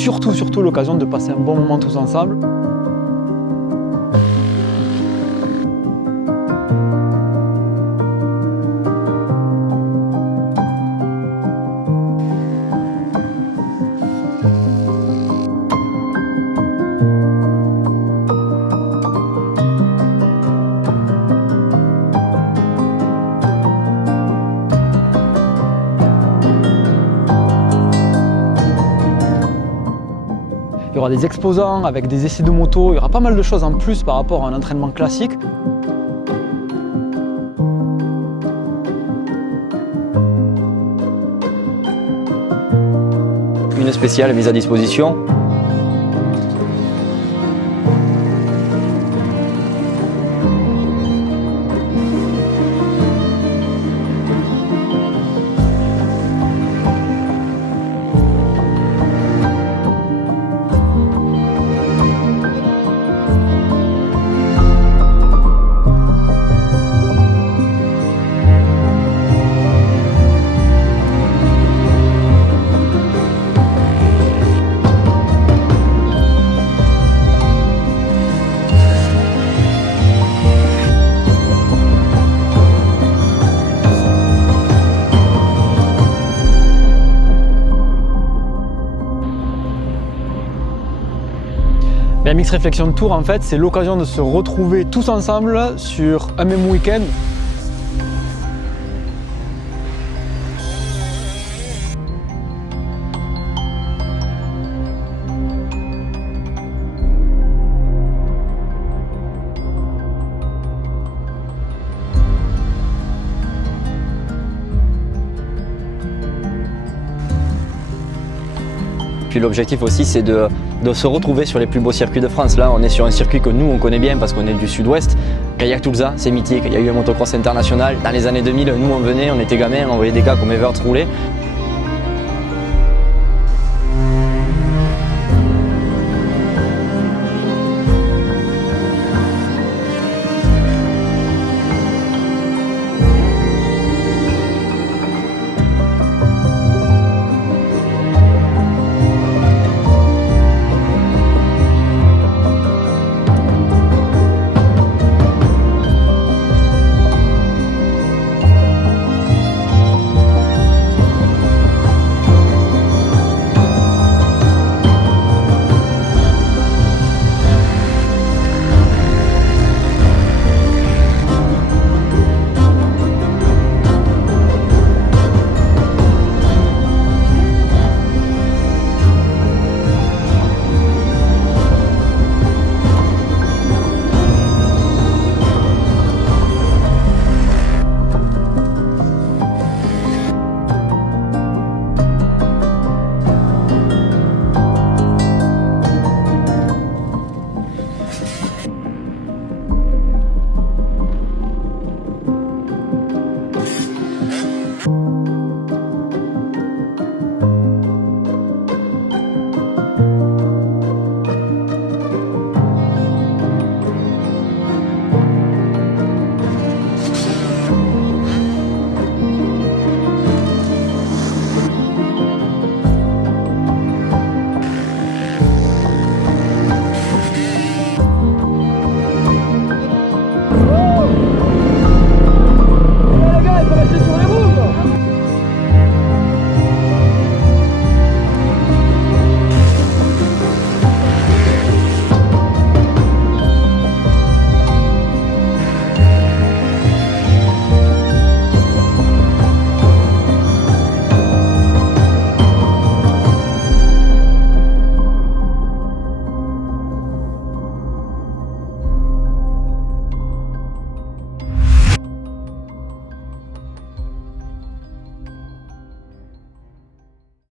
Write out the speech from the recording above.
surtout l'occasion de passer un bon moment tous ensemble. Il y aura des exposants avec des essais de moto, il y aura pas mal de choses en plus par rapport à un entraînement classique. Une spéciale mise à disposition. BMX Réflexion Tour, en fait, c'est l'occasion de se retrouver tous ensemble sur un même week-end. Puis l'objectif aussi, c'est de se retrouver sur les plus beaux circuits de France. Là, on est sur un circuit que nous, on connaît bien parce qu'on est du sud-ouest. Kayak Tulsa, c'est mythique. Il y a eu un motocross international. Dans les années 2000, nous, on venait, on était gamins, on voyait des gars comme Evert rouler.